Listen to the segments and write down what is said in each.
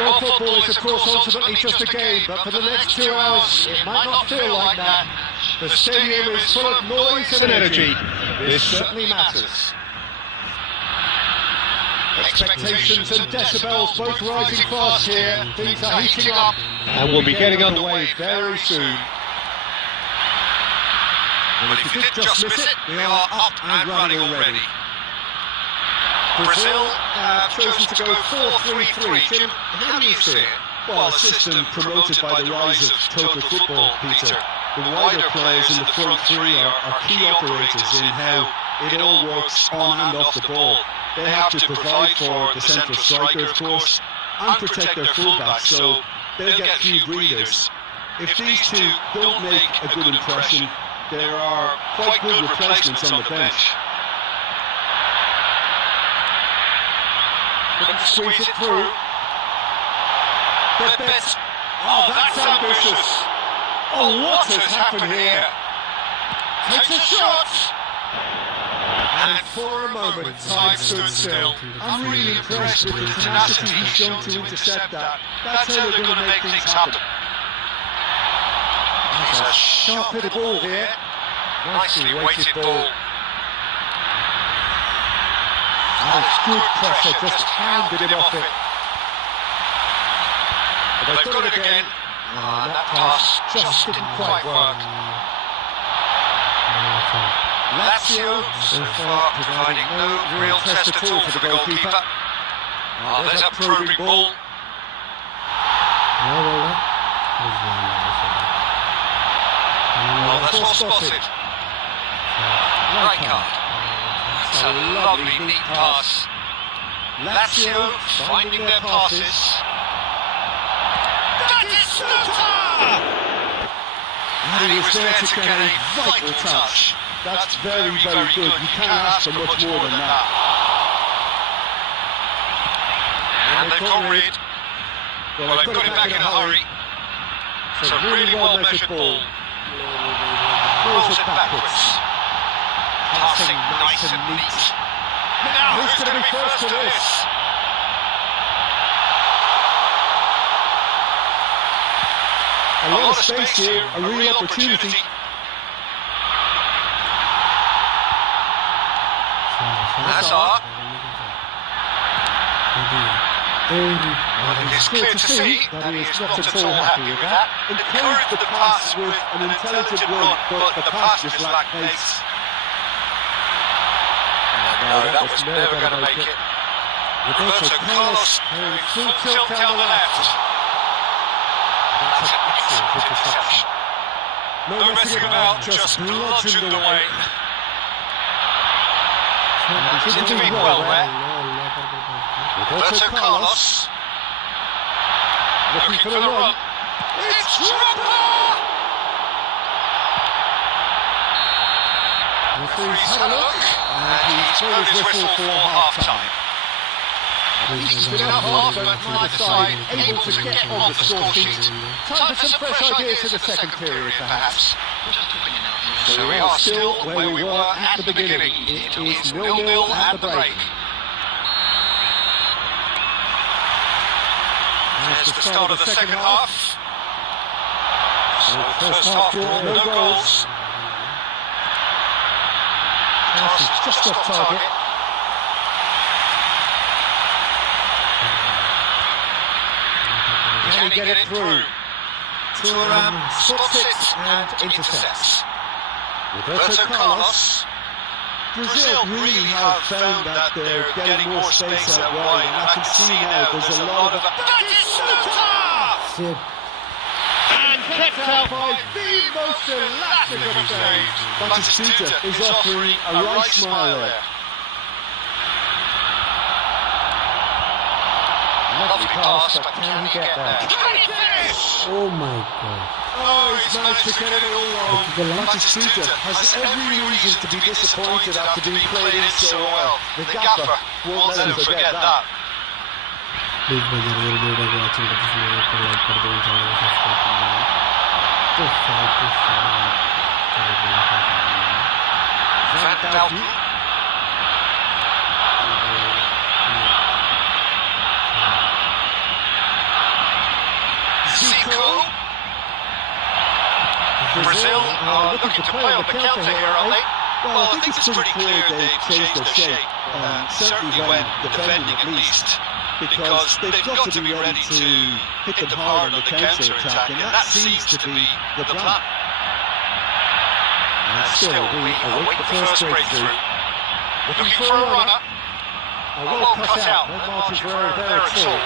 Well, football is, of course, ultimately just a game, but for the next 2 hours, it might not feel like that. The stadium is full of noise and energy. This certainly matters. Expectations and decibels both rising fast here. Things are heating up, and we'll be getting underway very soon. Well, if you did just miss it, we are up and running already. Brazil have chosen to go 4-3-3. Jim, how do you see it? Well, a system promoted by the rise of total football, Peter. The wider players in the front three are key operators in how it all works on and off the ball. They have to provide for the central striker, of course, and protect their fullbacks, so they'll get few breathers. If these two don't make a good impression, there are quite good replacements on the bench. Couldn't squeeze it through. Oh, that's ambitious. Oh, what has happened here? Takes a shot. And for a moment, time stood still. I'm really impressed with the tenacity he's shown to intercept that. That's how they're going to make things happen. There's a sharp hit of ball here. Nicely weighted ball. And it's good pressure, just hounded him off it. But they've got it again. And that pass just didn't quite work. Lazio, so far, providing no real test at all for the goalkeeper. Oh, there's a probing ball. Oh, that's well spotted. Right card. That's a lovely, neat pass. Lazio finding their passes. That is Snutter! And he was there to get a vital touch. That's very, very good. You can't ask for much more than that. And they've got rid. Well, they've got him back in a hurry. So really well measured ball. Rolls it backwards. Passing nice and neat. Now who's going to be first to this? A lot of space here, a real opportunity. Hazard. Well, it is clear to see that he is not at all happy with that. Encouraged the pass with an intelligent run, but the pass just lacked pace. No, that was never going to make it. Roberto Carlos going full tilt down the left. That's an excellent interception. No messing about, just bludgeoned away. He's intervened well there. Roberto Carlos. Looking for the run. It's Dropper! Referee's had a look, and he's blown his whistle for half-time. He's been out half, but neither side able to get on the score sheet. Time for some fresh ideas in the second period, perhaps. So we are still where we were at the beginning. It is 0-0 at the break. There's the start of the second half. So the first half brought no goals. Pass is just off target. Can he get it through? Thuram spots it and intercepts. Roberto Carlos. Brazil really have found that they're getting more space out wide, and I can see now there's a lot of... That is Snutter! And kept out by the most elastic of saves. Batistuta is offering a right smile there. Lovely pass, but can he get there? Can he finish? Oh my god. Oh, he's managed to get it all wrong. Batistuta has every reason to be disappointed after being played in so well. The gaffer won't let him forget that. Please watching Van Dalton. Brazil are looking to play on the counter here, aren't they? Well, I think it's pretty clear they've changed their shape, certainly when defending at least, because they've got to be ready to hit them hard on the counter-attack, and that seems to be the plan. And still, we await the first breakthrough. Looking for a runner. Well cut out, no margin for error there at all.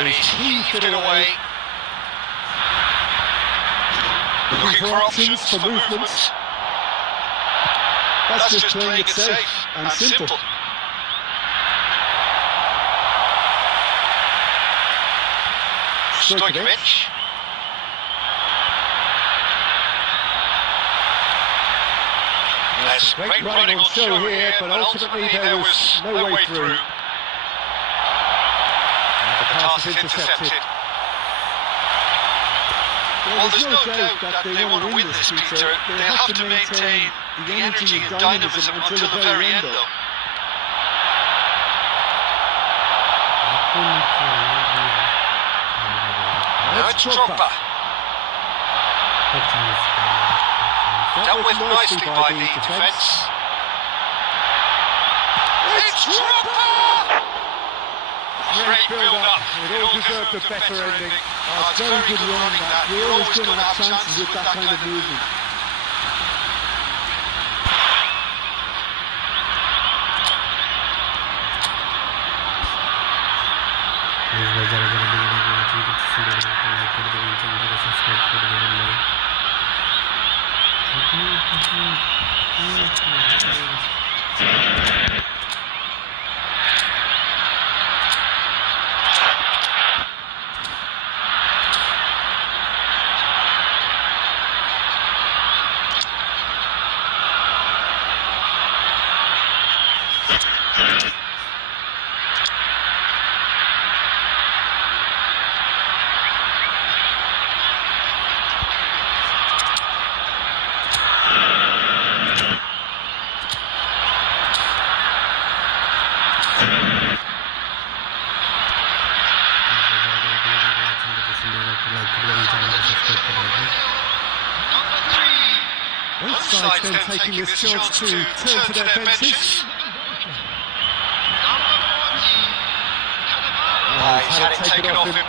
And he's heaved it away. Looking for options for movement. That's just playing it safe and simple. Stojkovic. There's great running on show here, but ultimately there was no way through. And the pass is intercepted. Well, there's no doubt that they want to win this, Peter. They have to maintain the energy and dynamism until the very end, though. Now it's Drogba. Dealt with nicely by the defence. It's Drogba! Great build-up. It all deserved a better ending. It's very good run that. You're always going to have chances with that kind of movement. Both sides then taking this chance to turn to their benches. He's had it taken off him.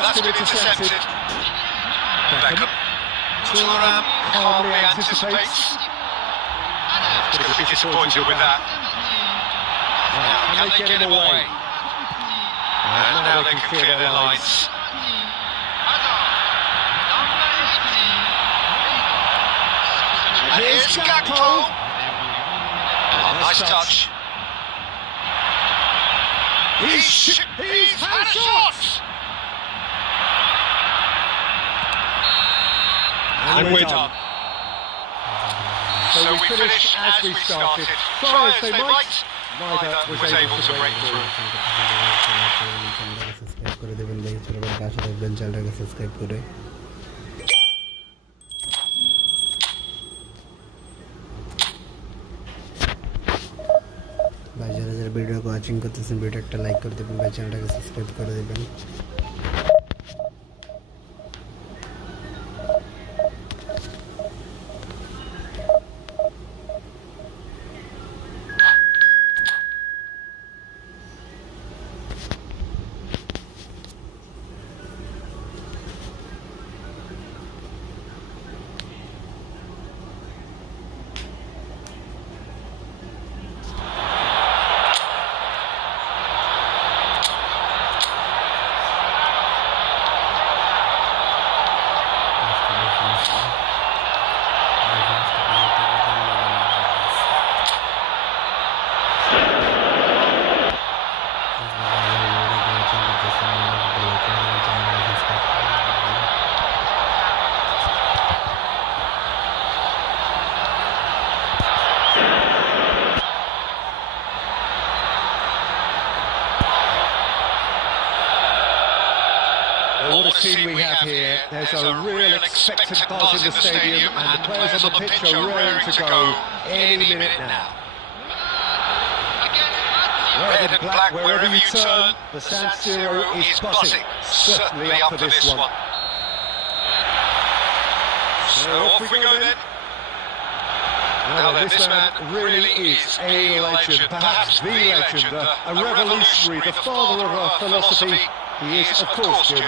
That's been intercepted. Beckham. Thuram calmly anticipates. Going to be disappointed with that. Can they get him away? And now they can clear their lines. And here's Gakpo. Oh, nice touch. He's had a shot! And we're done. So we finish as we started. Try as they might, neither was able to break through. ভাই যারা যারা video watching করতেছেন video একটা like করে দেবেন, ভাই চ্যানেলটাকে subscribe করে দেবেন। What a scene we have here. There's a real expectant buzz in the stadium, and the players on the pitch are raring to go any minute now. Red and black wherever you turn, the San Siro is buzzing, certainly up for this one. So off we go then. Now then, this man really is a legend, perhaps the legend, a revolutionary, the father of our philosophy. He is, of course, Jim,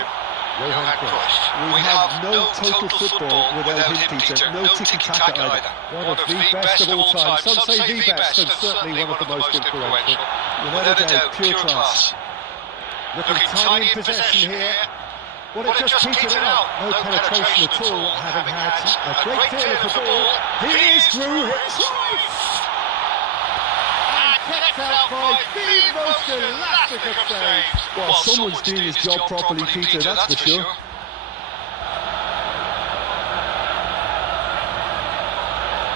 RANKPUSH. We have no total football without him, Peter. No tiki-taka either. One of the best of all time. Some say the best, and certainly one of the most influential. Without a doubt, pure class. Looking tiny in possession here. Well, it just petered out. No penetration at all, having had a great deal of the ball. He is through his life! And kept out by the most elastic of saves. Well, someone's doing his job properly, Peter, that's for sure.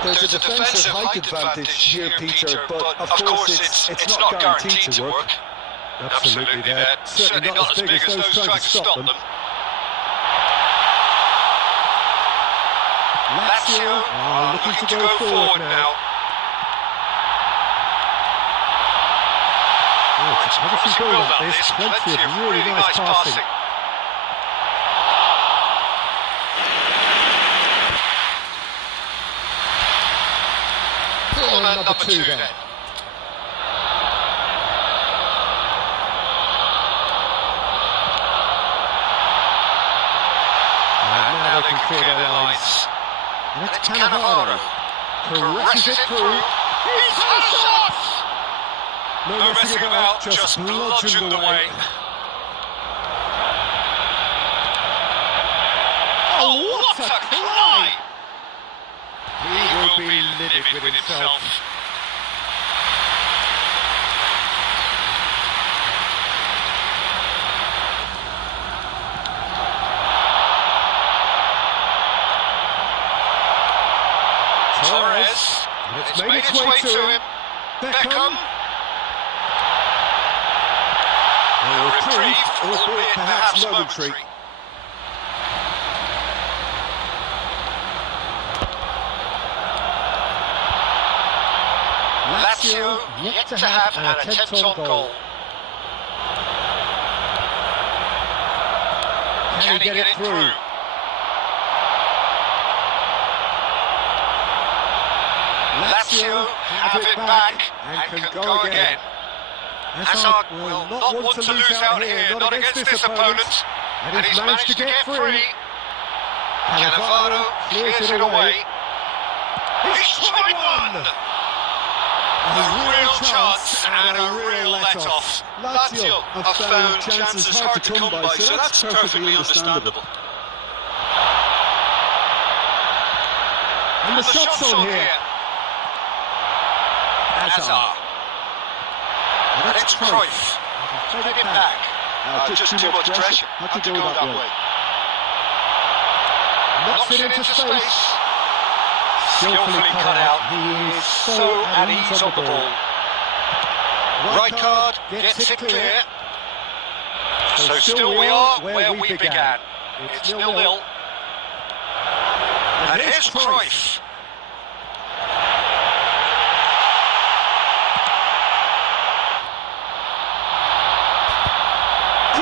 There's a defensive height advantage here, Peter, but of course it's not guaranteed to work. Absolutely there. Certainly not as big as those trying to stop them. Lazio looking to go forward now. Oh, it's a promising goal like this. Plenty of really nice passing. Corner number 2 then. And now they can clear their lines. And it's Cannavaro. Caresses it through. He's had a shot! No messing about, just bludgeoned away. Oh, what a climb! He will be livid with himself. Torres, and it's made its way to him. Beckham. A reprieve, albeit perhaps momentary. Lazio yet to have an attempt on goal. Can he get it through? Lazio have it back and can go again. Hazard will not want to lose out here, not against this opponent. And he's managed to get free. Cannavaro clears it away. He's tried one! A real chance and a real let-off. Lazio have found chances hard to come by, so that's perfectly understandable. And the shot's on here. Hazard. And it's Cruyff. Fed it back. Just too much pressure. Had to go that way. Knocks it into space. Skillfully cut out. He is so at ease on the ball. Right card gets it clear. So still we are where we began. It's 0-0. And here's Cruyff.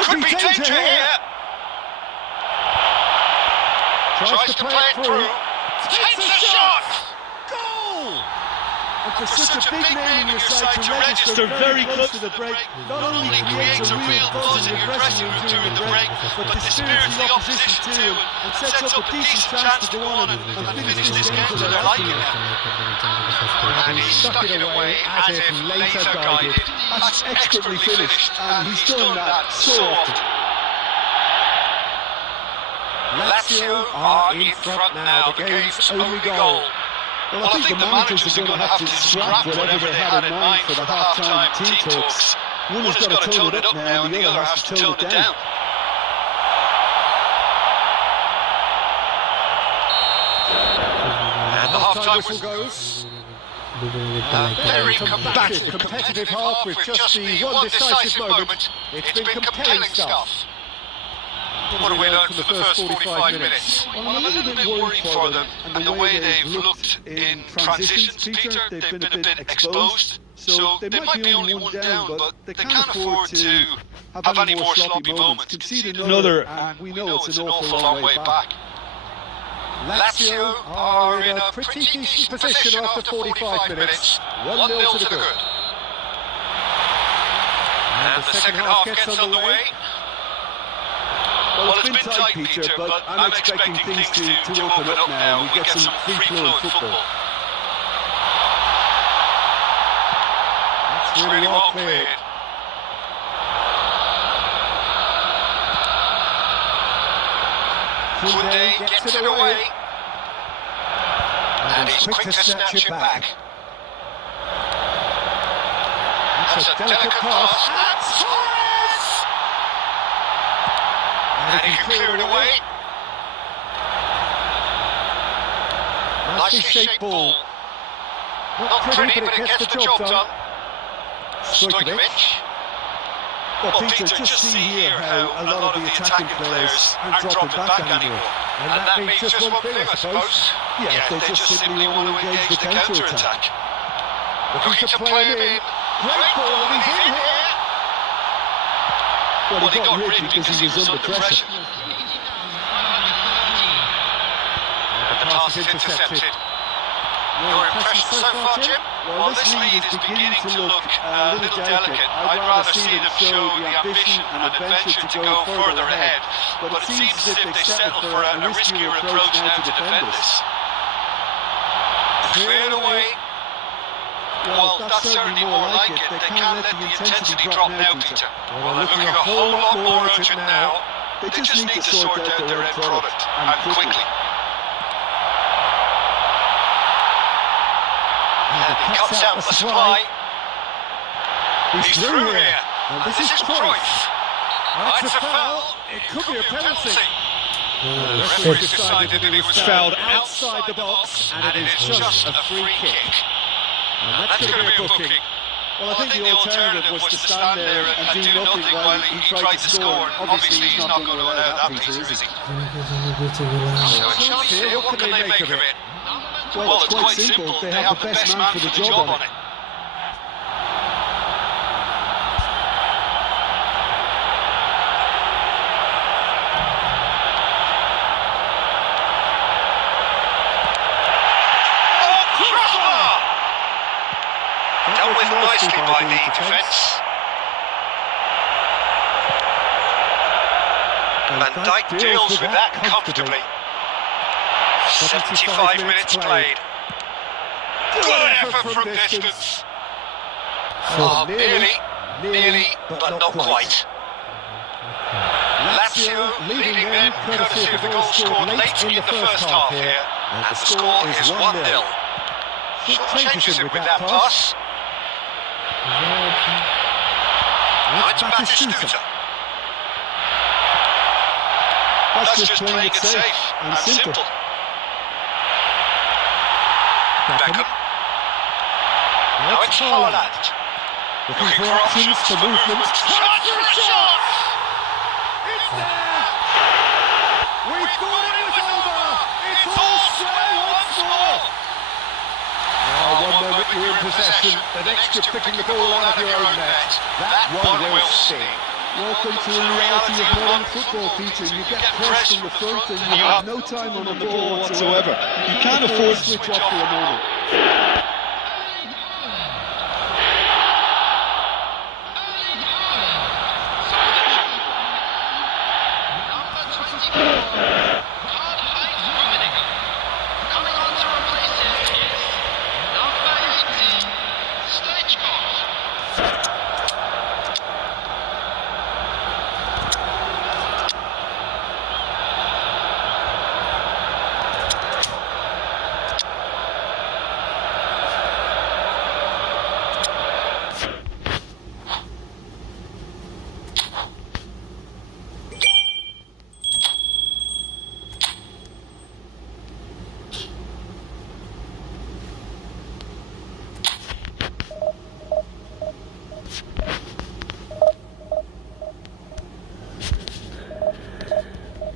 Could be danger here. Tries to play it through. Takes a shot! Goal! And for such a big name in your side to register very close to the break, not only creates a real buzz in your dressing room during the break, but dispirites the opposition too, and sets up a decent chance to go on and finish this game to their liking. And he stuck it away as if laser guided. That's expertly finished, and he's done that so often. Lazio are in front now, the game's only goal. Well, I think the managers are going to have to scrap whatever they had in mind for the half-time team talks. One has got to tone it up now, and the other has to tone it down. And the half-time whistle goes. A very combative, competitive half with just the one decisive moment. It's been compelling stuff. What have we learned from the first 45 minutes? Well, I'm a little bit worried for them, and the way they've looked in transitions, Peter, they've been a bit exposed. So they might be only one down, but they can't afford to have any more sloppy moments. Concede another, and we know it's an awful long way back. Lazio are in a pretty decent position after 45 minutes. 1-0 to the good. And the second half gets underway. Well, it's been tight, Peter, but I'm expecting things to open up now. We get some free-flowing football. That's really well cleared. Koundé gets it away. And he's quick to snatch it back. That's a delicate pass. And Torres! And he can clear it away. Nicely shaped ball. Not pretty, but it gets the job done. Stojkovic. Well, Peter, just see here how a lot of the attacking players aren't dropping back anymore. And that means just one thing, I suppose. Yeah, they just simply want to engage the counter-attack. Looking to play him in. Great ball, and he's in here. Well, he got rid because he was under pressure. And the pass is intercepted. Your impression so far, Jim? Well, this lead is beginning to look a little delicate. I'd rather see them show the ambition and adventure to go further ahead. But it seems as if they've settled for a riskier approach now to defend this. Cleared away. Well, that's certainly more like it. They can't let the intensity drop now, Peter. Well, they're looking a whole lot more urgent now. They just need to sort out their end product, and quickly. And he cuts out the supply. He's through here. And this is Cruyff. That's a foul. It could be a penalty. The referee decided that he was fouled outside the box, and it is just a free kick. And that's going to be a booking. Well, I think the alternative was to stand there and do nothing while he tried to score. Obviously, he's not going to allow that, Peter, is he? So a chance here, what can they make of it? Well, it's quite simple. They have the best man for the job on it. Dealt with nicely by the defence. Van Dijk deals with that comfortably. 75 minutes played. Good effort from distance. Oh, nearly, but not quite. Lazio leading then, courtesy of the goal scored late in the first half here. And the score is 1-0. Short changes it with that pass. Now it's Batistuta. That's just playing it safe and simple. Beckham. Now it's Haaland. Looking for options for movement. Shot for a shot! It's there! We thought it was over! It's all square once more! One moment you're in possession, the next you're picking the ball out of your own net. That one will sting. Welcome to the reality of modern football, Peter. You get pressed from the front and you have no time on the ball whatsoever. You can't afford to switch off for a moment.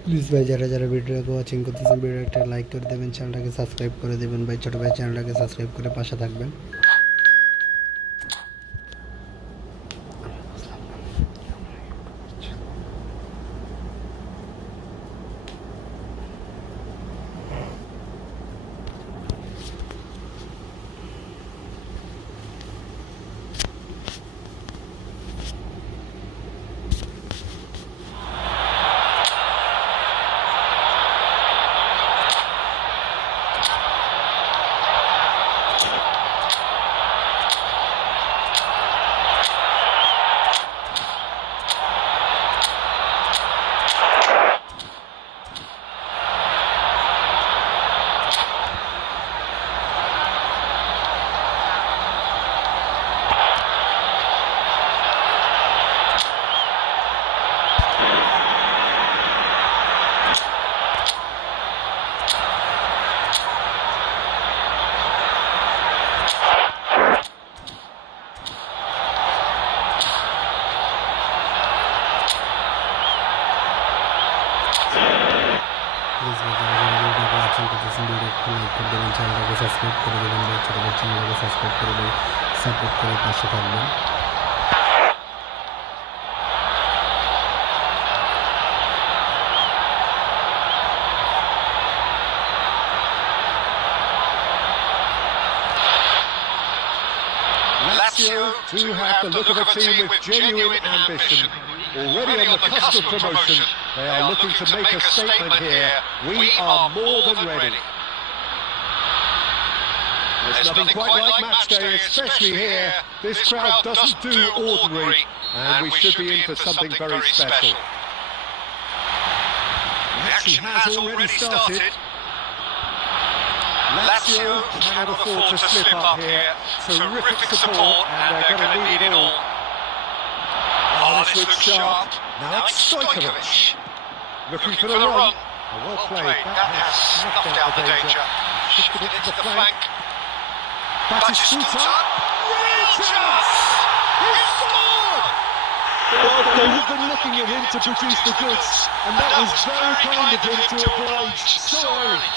Please ভাই যারা যারা ভিডিওটাকে watching করতেছেন ভিডিওটা like করে দেবেন, চ্যানেলটাকে subscribe করে দেবেন ভাই, ছোটো ভাই চ্যানেলটাকে সাবস্ক্রাইব করে পাশে থাকবেন। করতেছেন ভিডিওটা লাইক করে দেবেন, চ্যানেলটাকে সাবস্ক্রাইব করে দেবেন ভাই, ছোটো ভাই চ্যানেলটাকে সাবস্ক্রাইব করে দেবেন, সাপোর্ট করে পাশে থাকবেন। Lazio do have the look of a team with genuine ambition. Already on the cusp of promotion, they are looking to make a statement here. We are more than ready. There's nothing quite like match day, especially here. This crowd doesn't do ordinary, and we should be in for something very special. The action has already started. Lazio cannot afford to slip up here. Terrific support, and they're going to need it all. Oh, this looks sharp. Now it's Stojkovic. Looking for the run. Well played. That has snuffed out the danger. Shifted it into the flank. Batistuta. Real chance! He scored! Well, they have been looking at him to produce the goods, and that was very kind of him to oblige so early.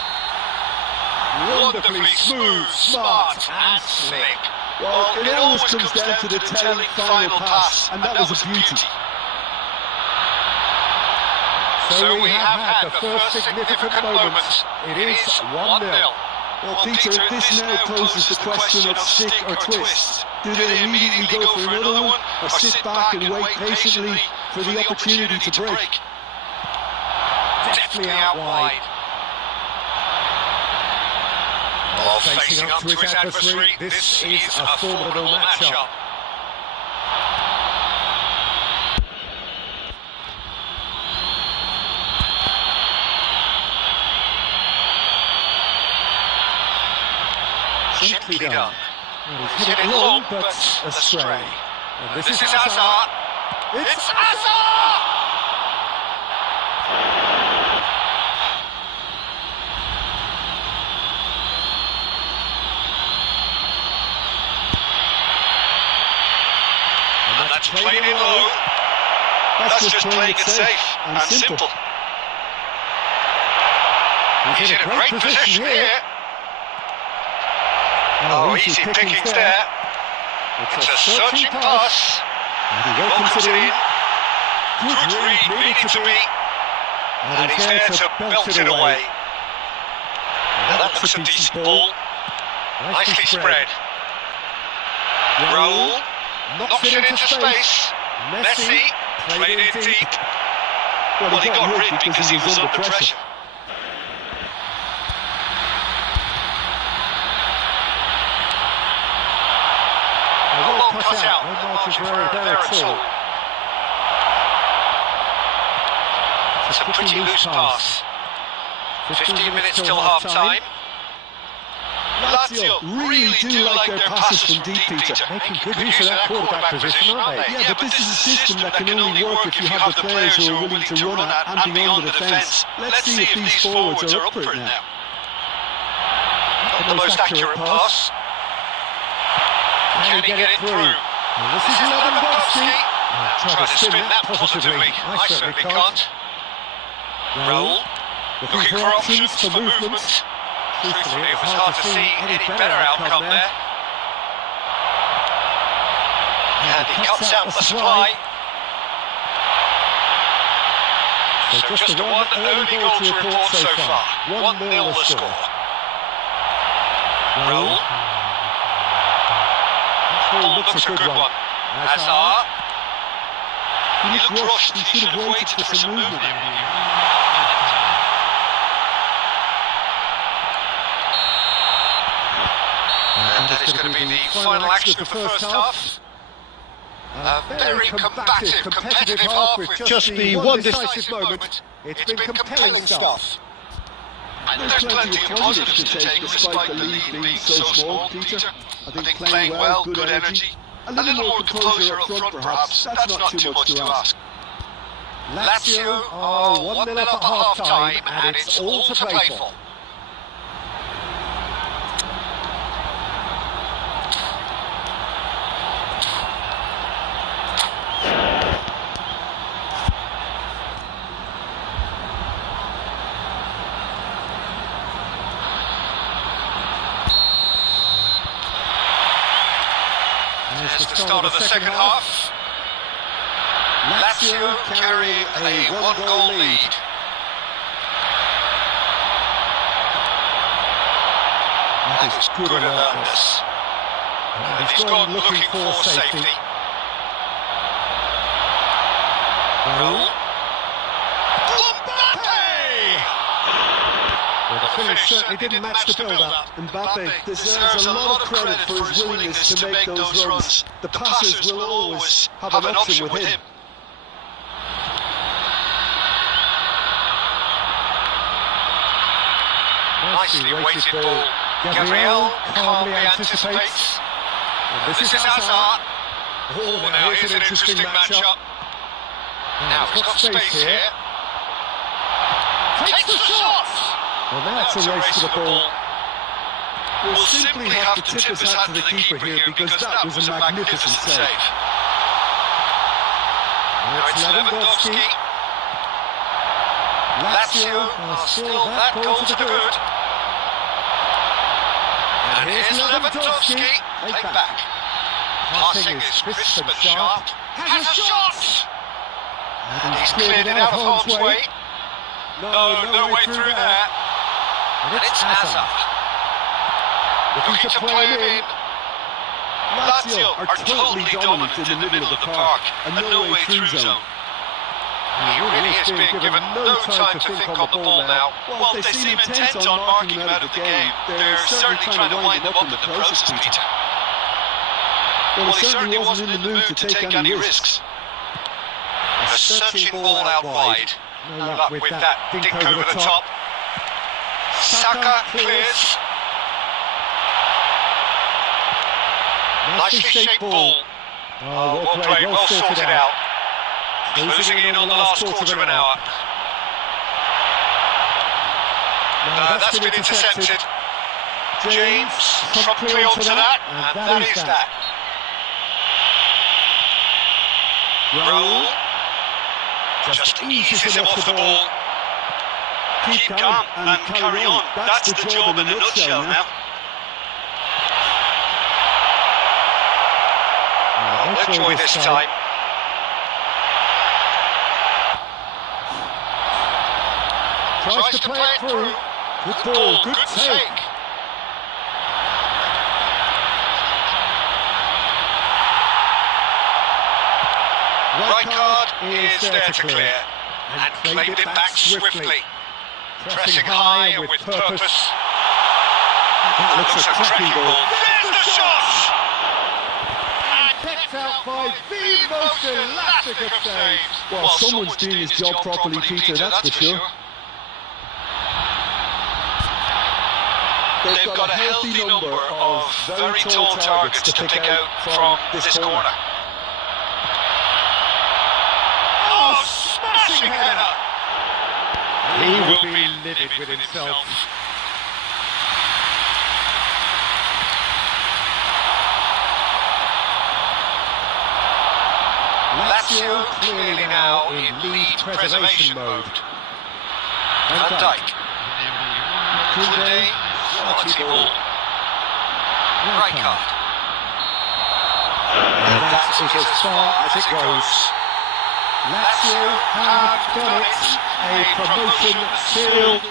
Wonderfully smooth, smart and slick. Well, it always comes down to the telling final pass, and that was a beauty. So we have had the first significant moment. It is 1-0. Well, Peter, this now poses the question of stick or twist. Do they immediately go for another one, or sit back and wait patiently for the opportunity to break? Definitely out wide. While facing up to his adversary, this is a formidable matchup. Gently done. He's hit it long, but astray. And this is Hazard. It's Hazard! And that's played it low. That's just playing it safe and simple. He's in a great position here. Oh, easy pickings there. It's a searching pass. And he Welcomes it it in. in. Good read, needed to be. And he's there to belt it away. Now that looks a decent ball. Nicely spread. Raul knocks it into space. Messi played it deep. Well, Well, he got rid because he was under pressure. Well cut out, no margin for error there at all. It's a pretty loose pass. 15 minutes till half time. Lazio really do like their passes from deep, Peter. Making good use of that quarterback position, aren't they? Yeah, but this is a system that can only work if you have the players who are willing to run at and beyond the defence. Let's see if these forwards are up for it now. Not the most accurate pass. Can he get it through? Well, this is Lewandowski. Try to spin that positively. I certainly can't. Raul, looking for options for movement. Truthfully, it was hard to see any better outcome there. And he cuts out the supply. So just the one early goal to report so far. 1-0 the score. Raul. Ball looks a good one. Hazard. He looked rushed. He should have waited for some movement. And that is going to be the final action of the first half. A very combative, competitive half with just the one decisive moment. It's been compelling stuff. And there's plenty of positives to take despite the lead being so small, Peter. I think playing well, good energy, a little more composure up front perhaps, that's not too much to ask. Lazio are 1-0 up at half-time and it's all to play for. start of the second half. Lazio carrying a one-goal lead. That is good alertness. And he's gone looking for safety. Well, The finish certainly didn't match the build-up. Mbappe deserves a lot of credit for his willingness to make those runs. The passers will always have an option with him. Nicely weighted ball. Gabriel calmly anticipates. This is Hazard. Oh, now here's an interesting matchup. Now he's got space here. Takes the shot! Well, now it's a race for the ball. We'll simply have to tip his hat to the keeper here because that was a magnificent save. Now it's Lewandowski. Lazio are still that goal to the good. And here's Lewandowski. Take back. Passing is crisp and sharp. Has a shot! And he's cleared it out of harm's way. No way through there. And it's Hazard. Looking to play him in. Lazio are totally dominant in the middle of the park. A no-way through zone. He really is being given no time to think on the ball now. While they seem intent on marking him out of the game, they're certainly trying to wind him up in the process, Peter. Well, he certainly wasn't in the mood to take any risks. A searching ball out wide. No luck with that dink over the top. Saka clears. Nicely shaped ball. Oh, well played, well sorted out. Closing in on the last quarter of an hour. No, that's been intercepted. James promptly onto that, and that is that. Raul just eases him off the ball. Keep calm and carry on. That's the job in a nutshell now. No joy this time. Tries to play it through. Good ball, good take. Right card is there to clear. And claimed it back swiftly. Pressing high and with purpose. That looks a cracking ball. There's the shot! And picked out by the most elastic of saves. Well, someone's doing his job properly, Peter, that's for sure. They've got a healthy number of very tall targets to pick out from this corner. Oh, smashing header! He will be livid with himself. Lazio clearly now in lead preservation mode. Van Dijk. Koundé, quality ball. Right card. And that is as far as it goes. Lazio have done it. A promotion sealed.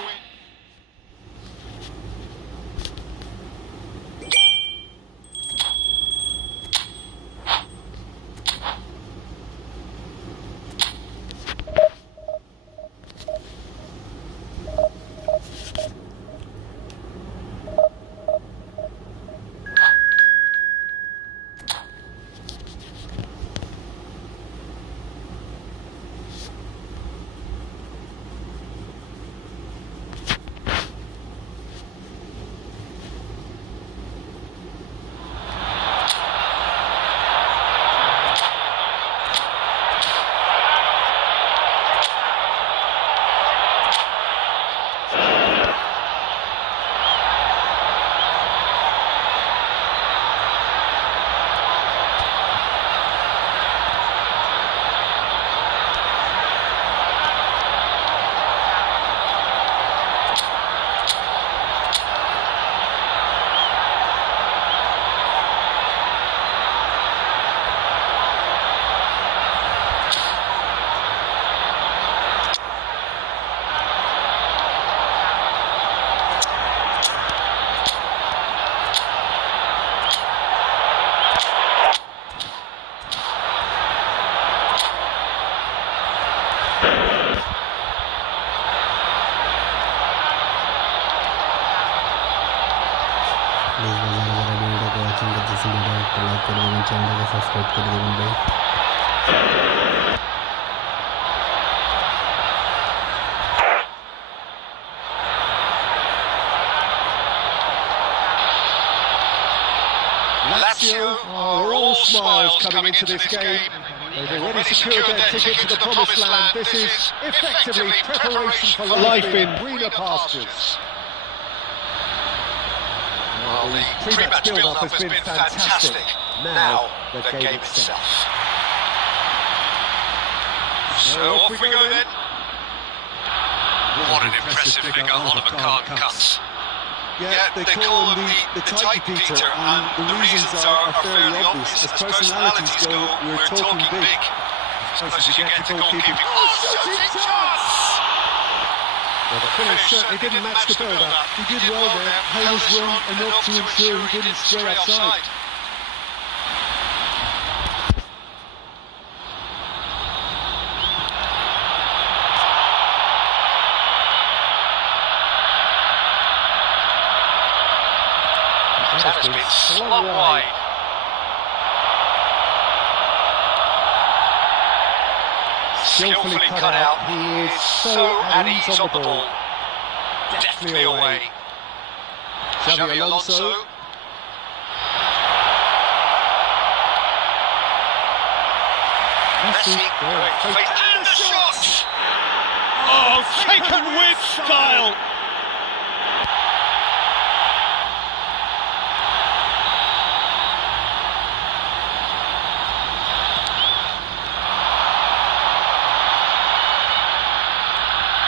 Subscribe করে দেবেন ভাই। Lazio are all smiles coming into this game. They've already secured their ticket to the promised land. This is effectively preparation for life in greener pastures. Well, the pre-match build-up has been fantastic. Now, the game itself. So off we go then. What an impressive figure Oliver Kahn cuts. Yeah, they call him the tight Peter, and the reasons are fairly obvious. As personalities go, we're talking big. As close as you get to goalkeeping. Oh, shooting chance! Well, the finish certainly didn't match the build-up. He did well there. Hay was wrong enough to ensure he didn't stray outside. That has been slung wide. Skillfully cut out. He is so at ease on the ball. Deftly away. Xabi Alonso. Messi. And the shot! Oh, taken with style.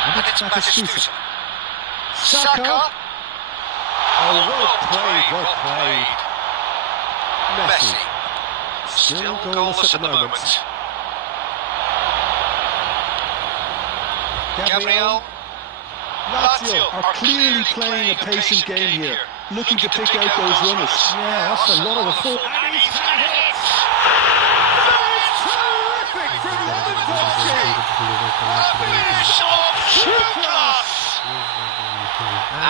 And it's Batistuta. Saka. Oh, well played. Messi. Still goalless at the moment. Gabriel. Lazio are clearly playing a patient game here, looking to pick out those runners. Yeah, that's a lot of the fault. And he's had it! Terrific from Lewandowski! A finish of true class!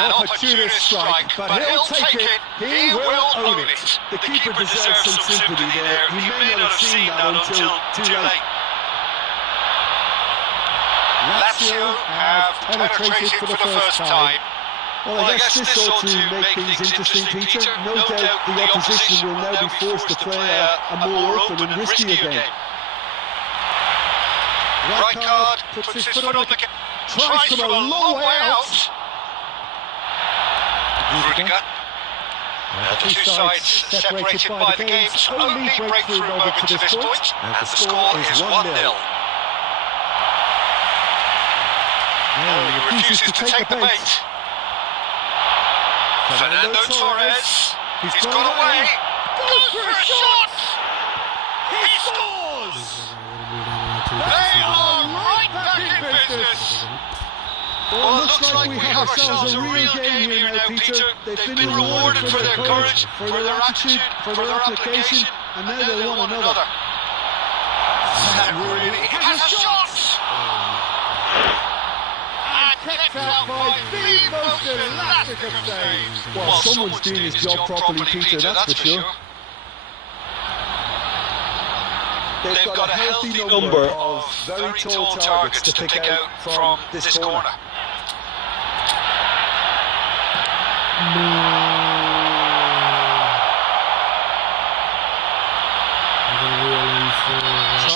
An opportunist strike, but he'll take it. He will own it. The keeper deserves some sympathy there. He may not have seen that until too late. Lazio have penetrated for the first time. Well, I guess this ought to make things interesting, Peter. No doubt the opposition will now be forced to play a more open and riskier game. Right card, puts his foot on the gas, tries from a long way out. Rudiger. The two sides separated by the game's only breakthrough moment to this point, and the score is 1-0. No, he refuses to take the bait. Fernando Torres. He's got away. Goes for a shot. He scores. They are right back in business. Well, it looks like we have ourselves a real game here now, Peter. They've been rewarded for their courage, for their attitude, for their application, and now they want another. That really has a shot. Kept out by the most elastic of saves. Well, someone's doing his job properly, Peter, that's for sure. They've got a healthy number of very tall targets to pick out from this corner.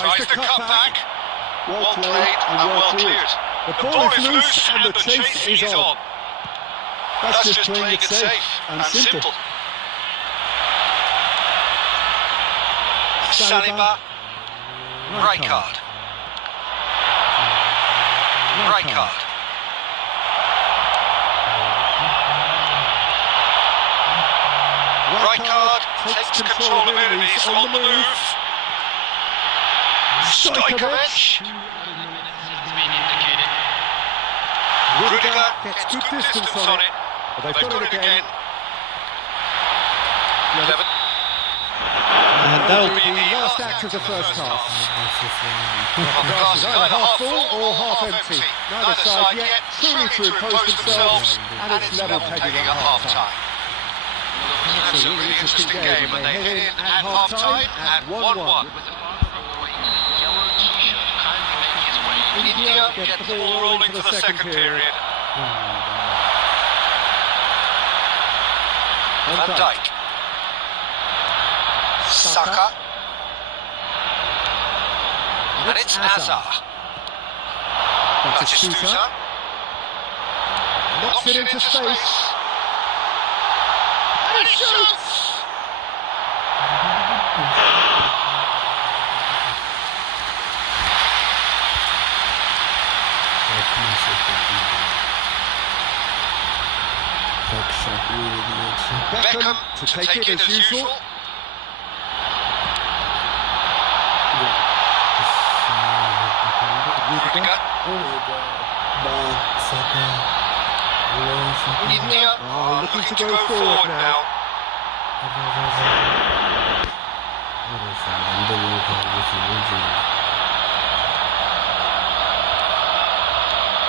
Tries the cutback. Well played and well cleared. The ball is loose and the chase is on. That's just playing it safe and simple. Saliba. Right card. Right card. Right card takes control of enemies on the move. Stojkovic. Rudiger gets good distance on it. But they've got it again. Levin. And that'll be the last act of the first half. The glass is either half full or half empty. Neither side yet truly to impose themselves, and it's level pegging at half time. That's a really interesting game, and they head in at half-time at 1-1. India get the ball rolling for the second period. Van Dijk. Saka. And it's Azar. Batistuta. Knocks it into space. And he shoots! Beckham to take it as usual. Rudiger. India looking to go forward now.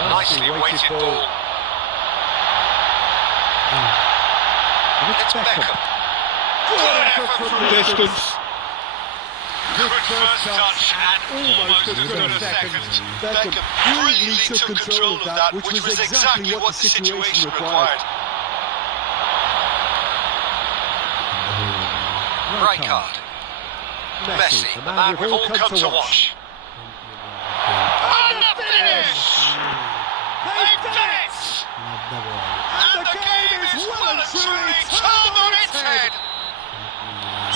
Nicely weighted ball. It's Beckham. Good effort from distance. Good first touch and almost as good a second. Beckham really took control of that, which was exactly what the situation required. Right card. Messi, the man we've all come to watch. And the finish! They've done it! And the game is well and truly turned on its head!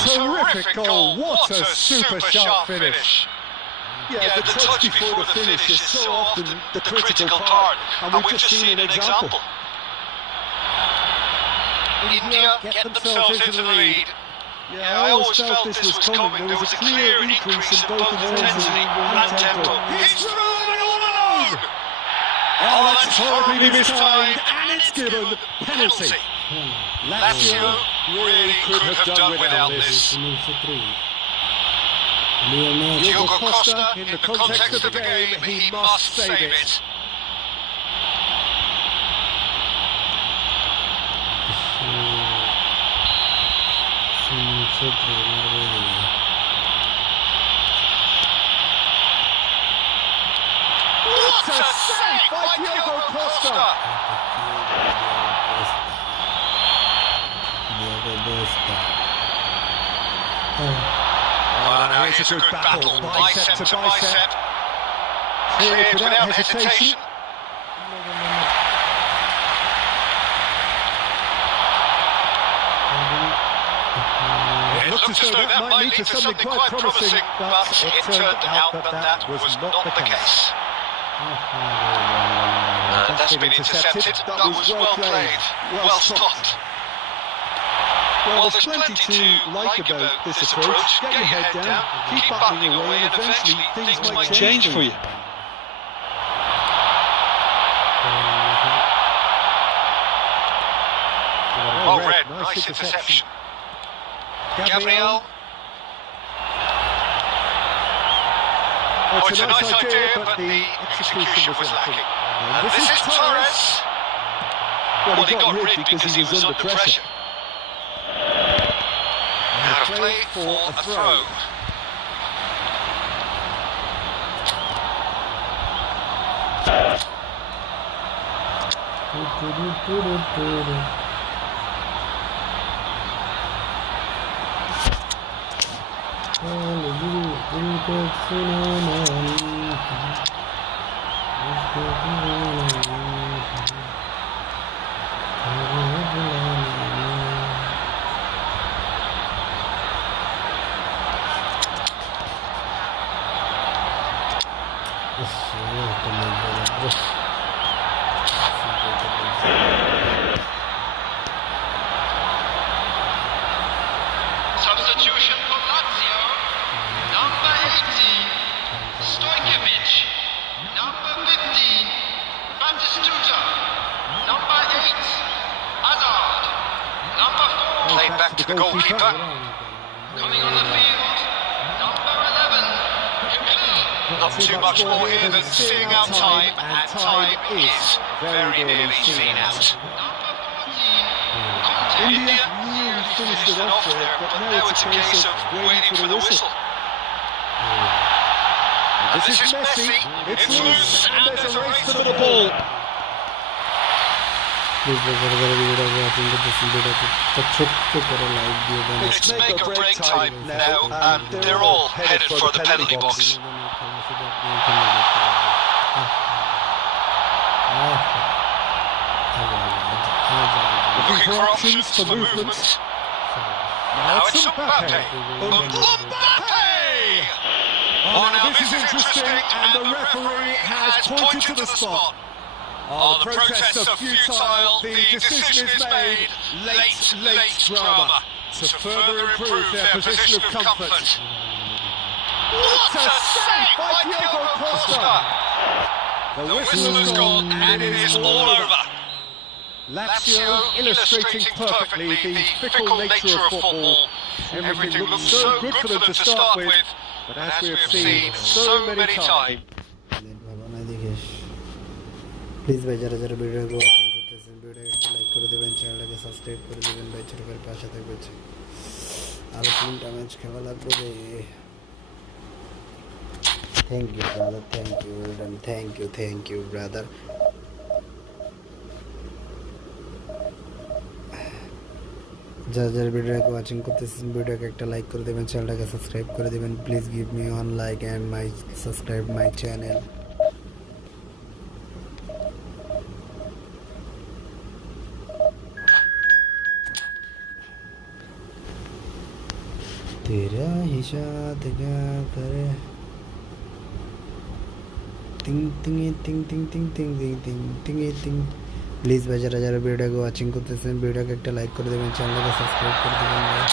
Terrific goal, what a super sharp finish! Yeah, the touch before the finish is so often the critical part, and we've just seen an example. India get themselves into the lead. Yeah, I always felt this was coming. There was a clear increase in both intensity and tempo. He's running all alone! Oh, that's horribly mistimed, and it's given penalty. Lazio really could have done without this. Diogo Costa, in the context of the game, he must save it. What a save by Diogo Costa! Now it's a good battle, bicep to bicep. Cleared without hesitation. It looks as though that might lead to something quite promising, but it turned out that that was not the case. That's been intercepted. That was well played, well stopped. Well, there's plenty to like about this approach. Get your head down, keep battling away, and eventually things might change for you. Oh, red, nice interception. Gabriel. Oh, it's a nice idea, but the execution was lacking. And this is Torres. Well, he got rid because he was under pressure. Now to play for a throw. Substitution for Lazio. Number 18, Stojkovic. Number 15, Batistuta. Number 8, Hazard. Number 4, played back to the goalkeeper. coming on the field. Number 11, Kukli. Not too much more here than seeing out time, and time is very nearly seen out. Number 14, Conte. India really finished it off there, but now it's a case of waiting for the whistle. And this is Messi. It's loose, and there's a race for the ball. It's make or break time now, and they're all headed for the penalty box. Looking for options for movement. Now it's Mbappe. Oh, now this is interesting, and the referee has pointed to the spot. Oh, the protests are futile, the decision is made. Late drama to further improve their position of comfort. What a save by Diogo Costa! The whistle has gone, and it is all over. Lazio illustrating perfectly the fickle nature of football. Everything looked so good for them to start with, but as we have seen so many times. Please ভাই যারা যারা ভিডিওগুলো watching করতেছেন ভিডিওটা একটু like করে দেবেন, চ্যানেলটাকে সাবস্ক্রাইব করে দেবেন ভাই, ছোট করে পাশে থাকবেন। আরো 3টা ম্যাচ খেলা লাগবে রে। Thank you brother, thank you well done, thank you brother. যারা যারা ভিডিওটাকে ওয়াচিং করতেছেন ভিডিওকে একটা লাইক করে দেবেন, চ্যানেলটাকে সাবস্ক্রাইব করে দেবেন। Please give me one like and my subscribe my channel. तेरा ही शाद क्या करे टिंग टिंग टिंग टिंग टिंग टिंग टिंग टिंग टिंग टिंग। প্লিজ ভাই যারা যারা ভিডিওটাকে ওয়াচিং করতেছেন ভিডিওকে একটা লাইক করে দেবেন, চ্যানেলটাকে সাবস্ক্রাইব করে দেবেন ভাই।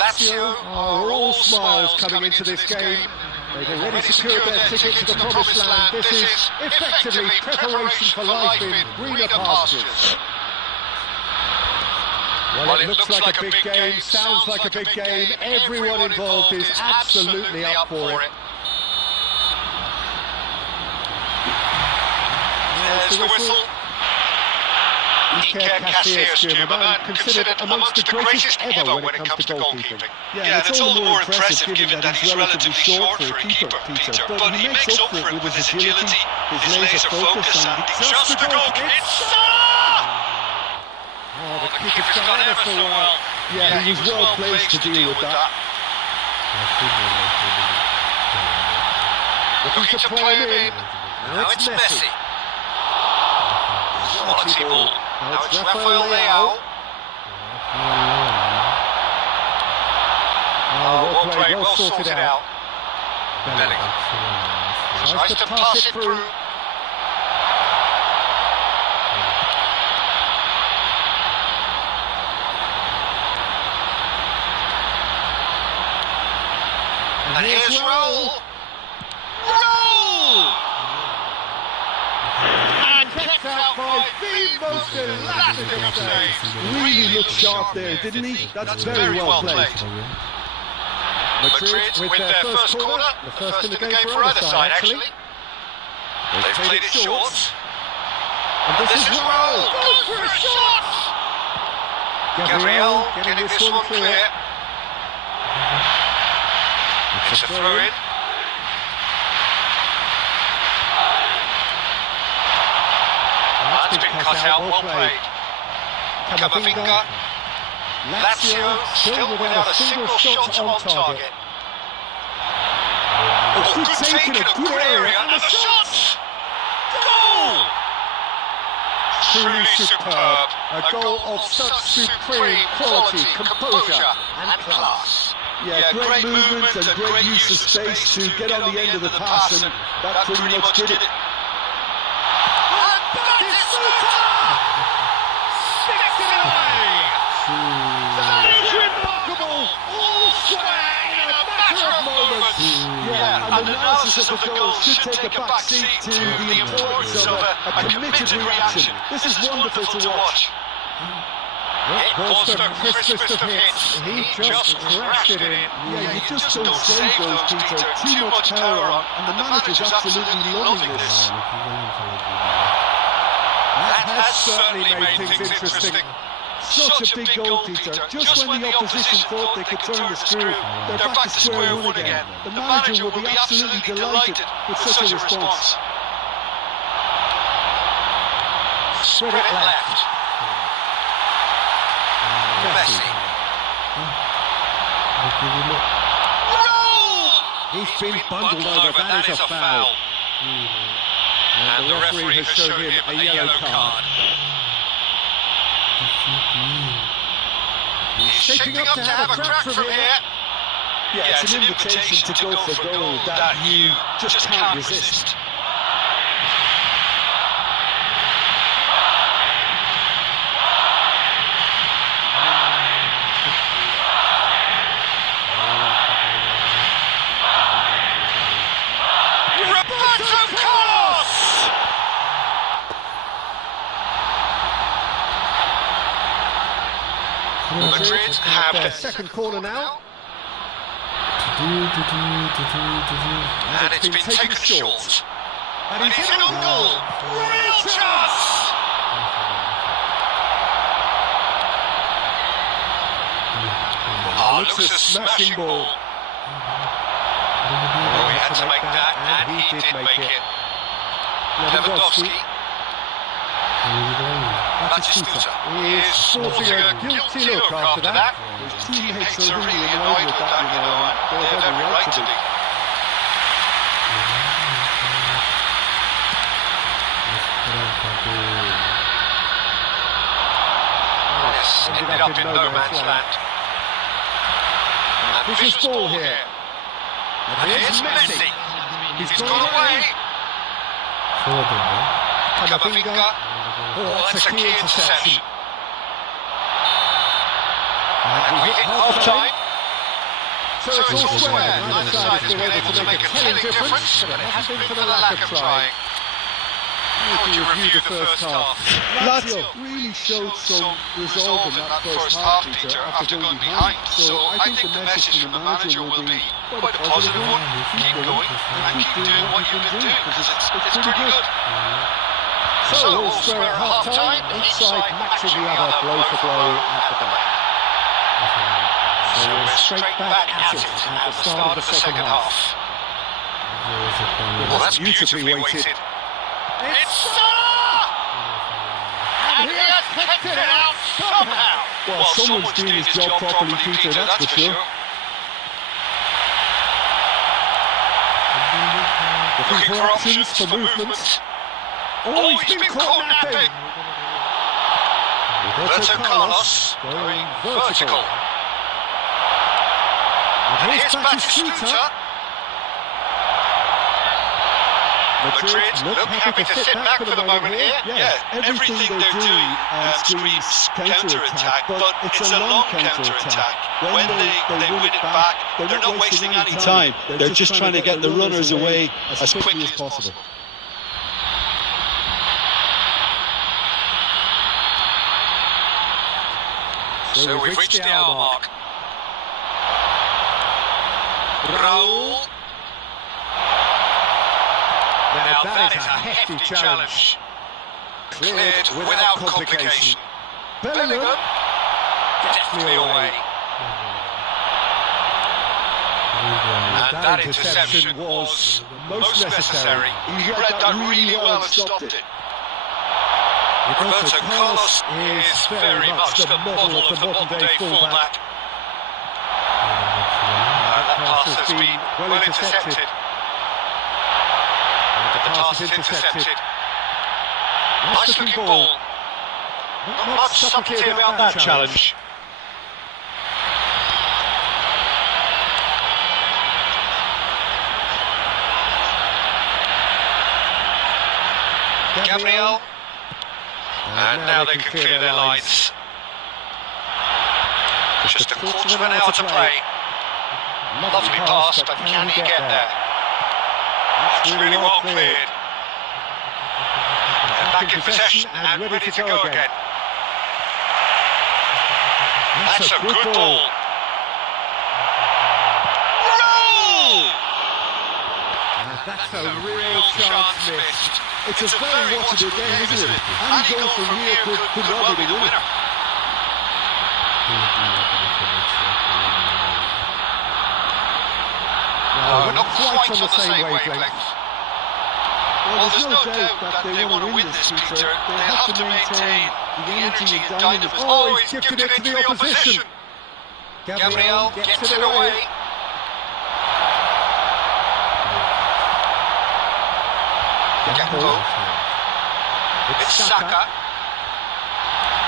Lazio are all smiles coming into this game. They've already secured their ticket to the promised land. This is effectively preparation for life in greener pastures. Well, it looks like a big game, sounds like a big game. Everyone involved is absolutely up for it. There's the whistle. Iker Casillas, Jim, a man considered amongst the greatest ever when it comes to goalkeeping. Yeah, and it's all the more impressive given that he's relatively short for a keeper, Peter. But he makes up for it with his agility, his laser focus, and just the goal. It's Oh, the keeper's done ever so well. Yeah, he was well placed to deal with that. Looking to play him in. Now it's Messi. Quality ball. Now it's Rafael Leao. Well played, well sorted out. Bellingham tries to pass it through. And here's Raul. And kept out by the most elastic of saves. really looked sharp there, didn't he? That's very well played. Madrid with their first corner, the first in the game for either side, actually. They've played it short. And this is Raul. Goes for a shot! Gabriel getting this one clear. It's a throw in. That's been cut out, well played. Camavinga. Lazio still without a single shot on target. Oh, good take in a good area, and the shot! Goal! Truly superb. A goal of such supreme quality, composure and class. Yeah, great movement and great use of space to get on the end of the pass, and that pretty much did it. That is remarkable! All square in a matter of moments! Yeah, and the analysis of the goal should take a back seat to the importance of a committed reaction. This is wonderful to watch. It was the crispest of hits. He just crashed it in. Yeah, you just don't save those, Peter. Too much power on, and the manager's absolutely loving this. That has certainly made things interesting. Such a big goal, Peter. Just when the opposition thought they could turn the screw, they're back to square one again. The manager will be absolutely delighted with such a response. Spread it left. Messi. Roll! He's been bundled over. That is a foul. And the referee has shown him a yellow card. He's shaping up to have a crack from here. Yeah, it's an invitation to go for goal that you just can't resist. Madrid have their second corner now. And it's been taken short. And he's in on goal. Real chance! Oh, looks a smashing ball. Oh, he had to make that, and he did make it. Lewandowski. Batistuta is sporting a guilty look after that. His teammates are really annoyed with that, you know, and they have every right to be. Yes, ended up in no man's land. And vicious ball here. And here's Messi. He's gone away. Camavinga. Oh, that's a key interception. And we hit half-time. So it's all square. Neither side has been able to make a telling difference, but it has been for the lack of trying. How would you review the first half? Lazio really showed some resolve in that first half, Peter, after going behind. So I think the message from the manager will be quite a positive one. Keep going and keep doing what you've been doing, because it's pretty good. So all square at half-time, each side matching the other blow for blow at the back. So we're straight back at it at the start of the second half. Well, that's beautifully weighted. It's Salah! And he has kept it out somehow. Well, someone's doing his job properly, Peter, that's for sure. Looking for options for movement. Oh, he's been caught napping. Roberto Carlos going vertical. And here's Batistuta. Madrid look happy to sit back for the moment here. Yeah, everything they're doing screams counter-attack, but it's a long counter-attack. When they win it back, they're not wasting any time. They're just trying to get the runners away as quickly as possible. So we've reached the hour mark. Raul. Now that is a hefty challenge. Cleared without complication. Bellingham. Deftly away. And that interception was most necessary. He read that really well and stopped it. Roberto Carlos is very much the model of the modern-day fullback. That pass has been well intercepted. The pass is intercepted. Nice looking ball. Not much subtlety about that challenge. Gabriel. And now they can clear their lines. Just a quarter of an hour to play. Lovely pass, but can he get there? That's really well cleared. And back in possession and ready to go again. That's a good ball. Roll! That's a real chance missed. It's a very watchable game, isn't it? Any goal from here could well be the winner. No, not quite on the same wavelength. Well, there's no doubt that they want to win this, Peter. They have to maintain the energy and dynamism. Oh, he's gifted it to the opposition. Gabriel gets it away. Gakpo. It's Saka.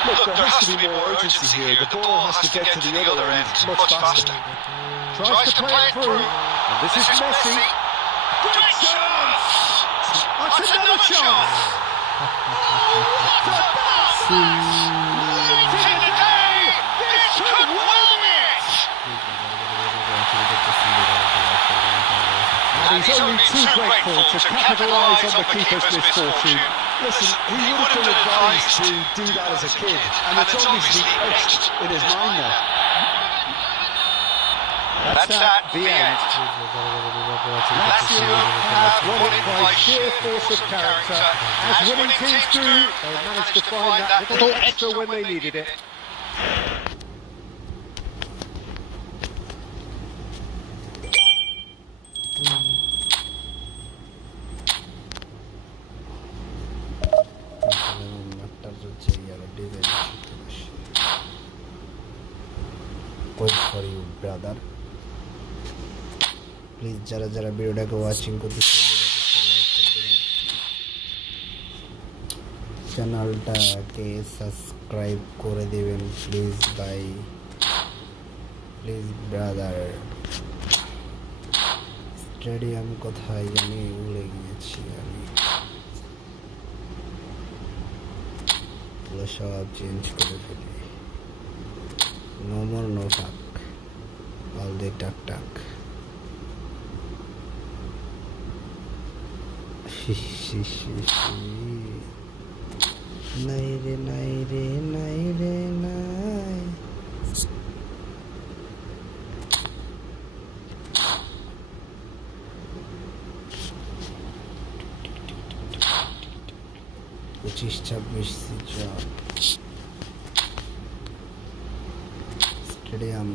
Look, there has to be more urgency here. The ball has to get to the other end much faster. Tries to play it through. And this is Messi. Great chance! That's another chance! What a pass! Late in the day! This could well be it! And he's only too grateful to capitalise on the keeper's misfortune. Listen, he would have been advised to do that as a kid, and it's obviously etched in his mind now. That's that, the end. Lazio have won it by sheer force of character. As winning teams do, they managed to find that little extra when they needed it. Good for you, brother. Please jara jara video ko watching করতেছেন চ্যানেলটাকে subscribe করে দিবেন please ভাই please brother stadium কোথায় জানি ভুলে গিয়েছি আমি সব চেঞ্জ করে ফেলি no more no fuck all the tuck নাই রে নাই রে নাই রে নাই পঁচিশ ছাব্বিশ স্টেডিয়াম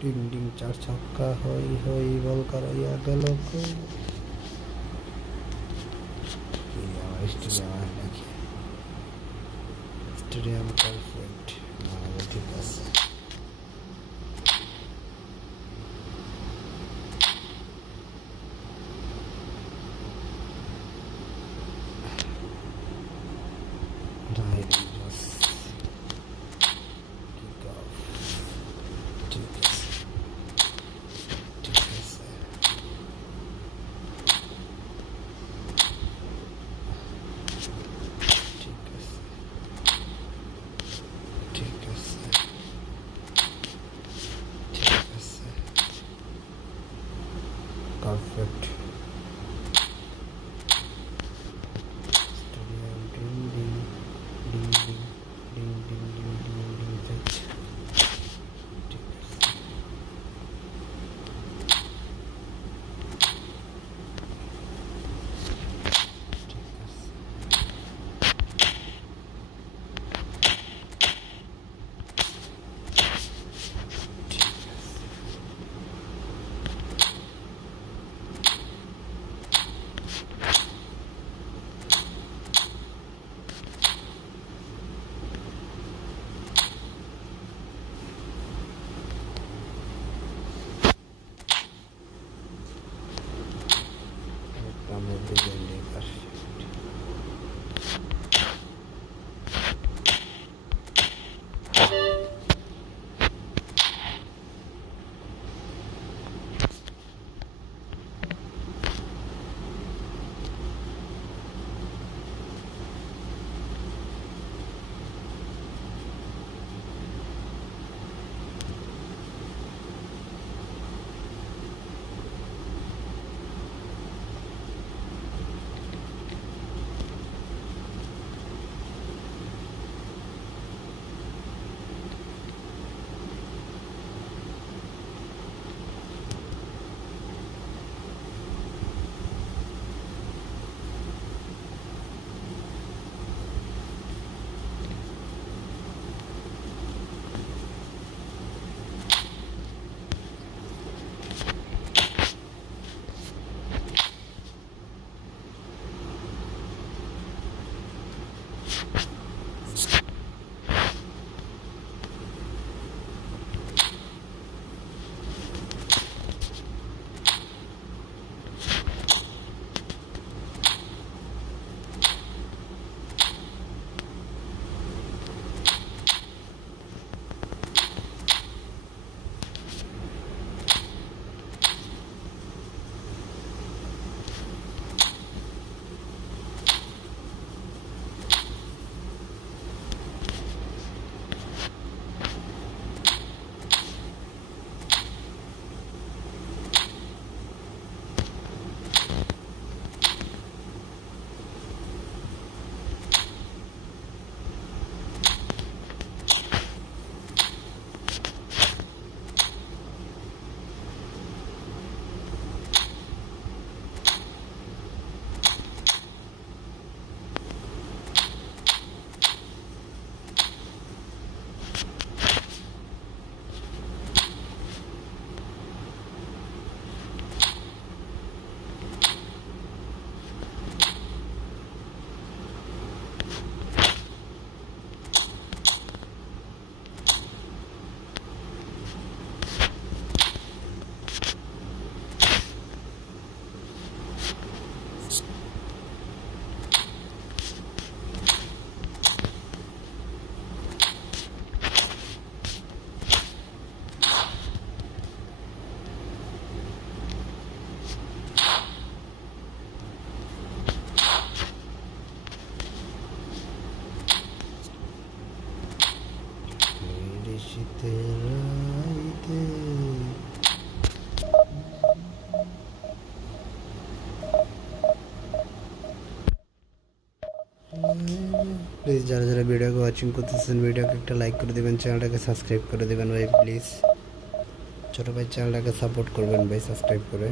টিং টিং চার ছক্কা হই হই বল করাইয়া গেল স্টেডিয়াম পারফেক্ট ঠিক আছে প্লিজ যারা যারা ভিডিওকে ওয়াচিং করতেছেন ভিডিওকে একটা লাইক করে দেবেন, চ্যানেলটাকে সাবস্ক্রাইব করে দেবেন ভাই প্লিজ। ছোটো ভাই চ্যানেলটাকে সাপোর্ট করবেন ভাই সাবস্ক্রাইব করে।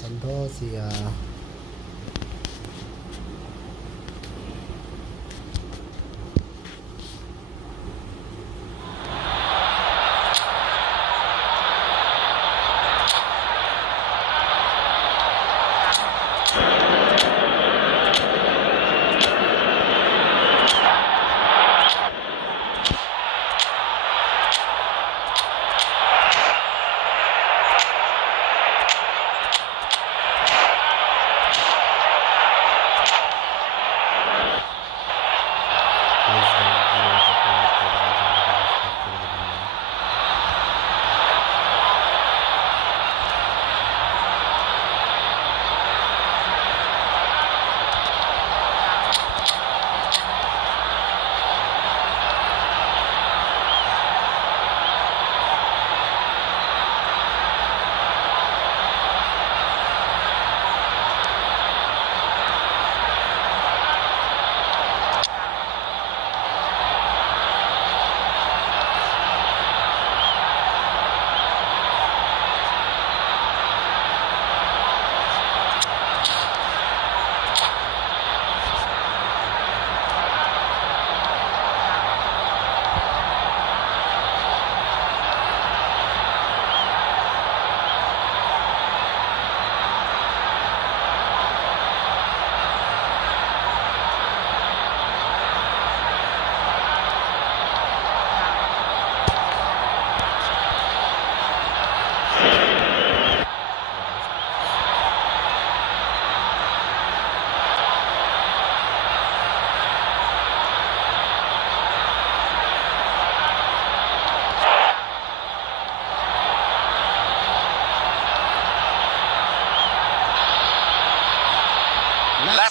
Santos ya.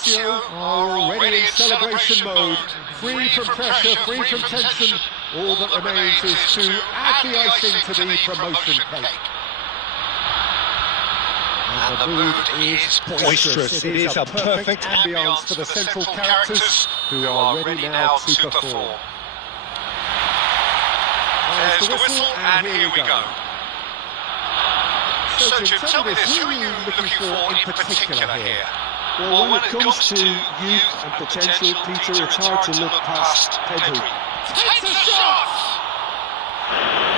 Lazio are already in celebration mode. Free from pressure, free from tension. All that remains is to add the icing to the promotion cake. And the mood is boisterous. It is a perfect ambience for the central characters who are ready now to perform. There's the whistle, and here we go. So Jim, tell me this, who are you looking for in particular here? Well, when it comes to youth and potential, Peter, it's hard to look past Pedri. Takes a shot!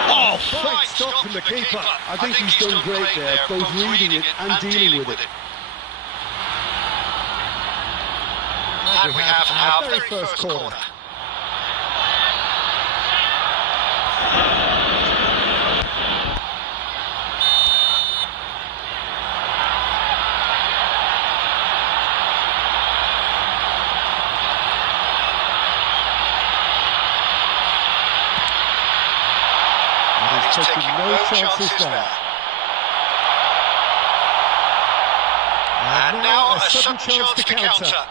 Oh, great stop from the keeper. I think he's done great there, both reading it and dealing with it. And we have our very first corner. He's taking no chances there. And now a sudden chance to counter.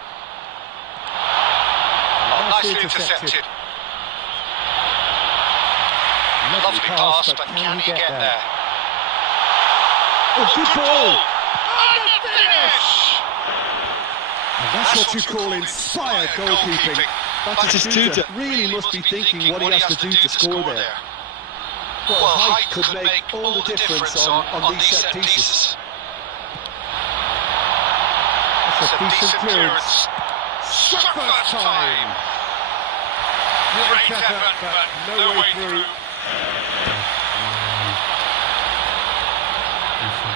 Oh, nicely intercepted. Lovely pass, but can he get there? Oh, good ball! And the finish! And that's what you call inspired goalkeeping. Batistuta really must be thinking what he has to do to score there. Well, height could make all the difference on these set pieces. That's a decent clearance. Shot first time! Great effort, but no way through.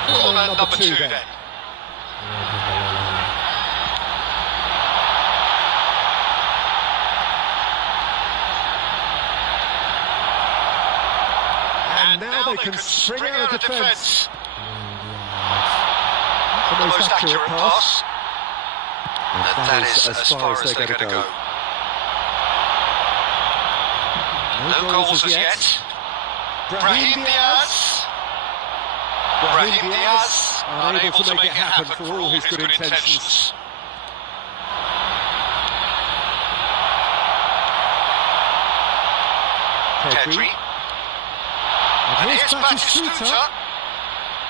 Corner number 2 then. And now they can spring out of defence. The most accurate pass. And that is as far as they're going to go. No goals as yet. Brahim Diaz. Brahim Diaz unable to make it happen for all his good intentions. Pedri. And here's Batistuta.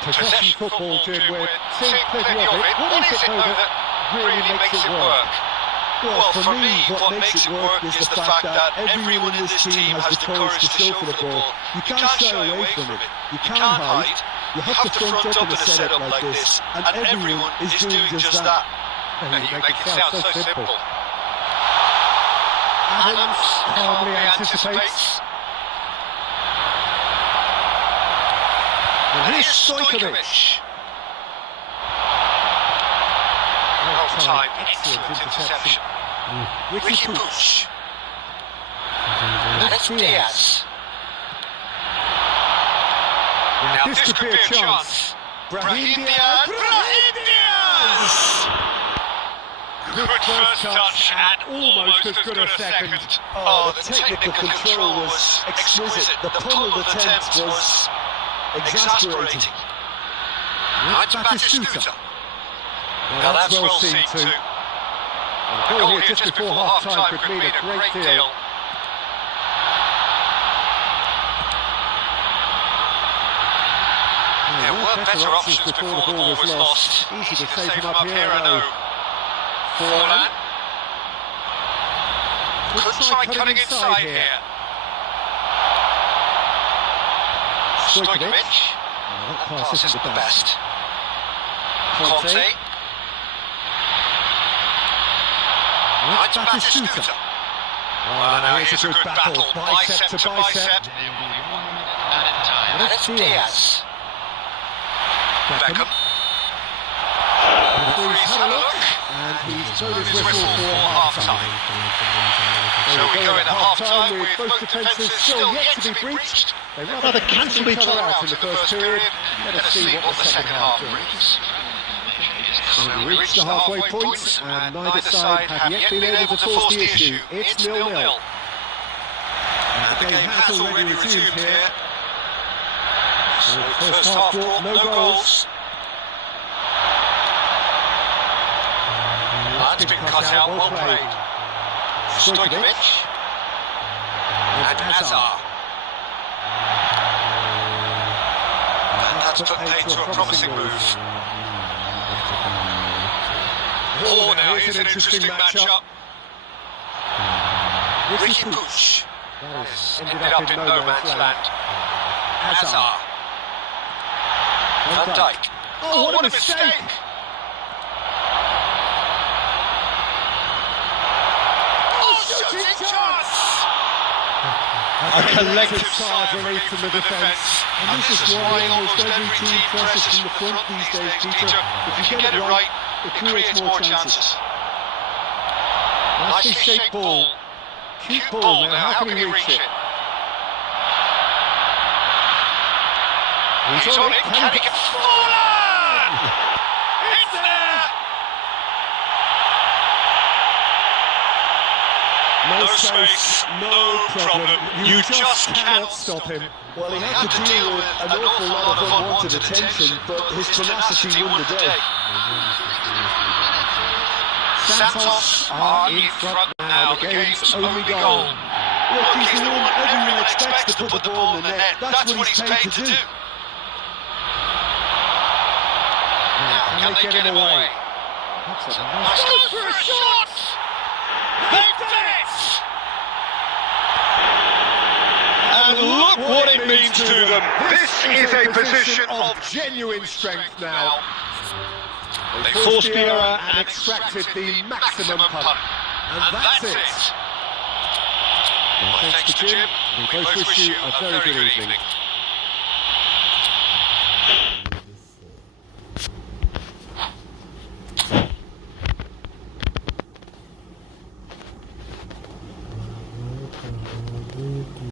Possession football, Jim, we're seeing plenty of it. What is it, though, that really makes it work? Well, for me, what makes it work is the fact that everyone in this team has the courage to show for the ball. You can't shy away from it. You can't hide. You have to front up in a setup like this, and everyone is doing just that. And you make it sound so simple. Adams calmly anticipates. And here's Stojkovic. Well-timed, excellent interception. Ricky Push. And it's Diaz. Now this could be a chance. Brahim Diaz. Brahim Diaz! Good first touch and almost as good a second. Oh, the technical control was exquisite. The pummel attempt was exasperating. Now it's Batistuta. Now that's well seen too. A goal here just before half-time could mean a great deal. There were better options before the ball was lost. Easy to save him up here, I know. Forlan. Could try cutting inside here. Stojkovic. That pass isn't the best. Conte. Now it's Batistuta. Well, now here's a good battle, bicep to bicep. And it's Diaz. Beckham. Referee's had a look, and he's blown his whistle for half-time. So we go into half-time with both defences still yet to be breached. They rather cancelled each other out in the first period. Let us see what the second half brings. So we reached the halfway point, and neither side have yet been able to force the issue. It's 0-0. And the game has already resumed here. So the first half brought no goals. But That's been cut out, well played. Stojkovic. And Hazard. And that's put paid to a promising move. Oh, now here's an interesting matchup. RANKPUSH has ended up in no man's land. Hazard. Van Dijk. Oh, what a mistake! Oh, shooting chance! A collective sigh of relief from the defence. And this is why almost every team presses from the front these days, Peter. If you get it right, it creates more chances. Nicely shaped ball. Cute ball, now how can he reach it? He's on it, can he get fallen? It's there! No space, no problem. You just cannot stop him. Well, he had to deal with an awful lot of unwanted attention, but his tenacity won the day. Santos are in front now, the game's only goal. Look, he's the one that everyone expects to put the ball in the net. That's what he's paid to do. Now, can they get him away? That's a Nice go for a shot! They've done it! And look what it means to them. This is a position of genuine strength now. They Forced the error and extracted the maximum punt. And that's it. Well, thanks to Jim. We both wish you a very good evening.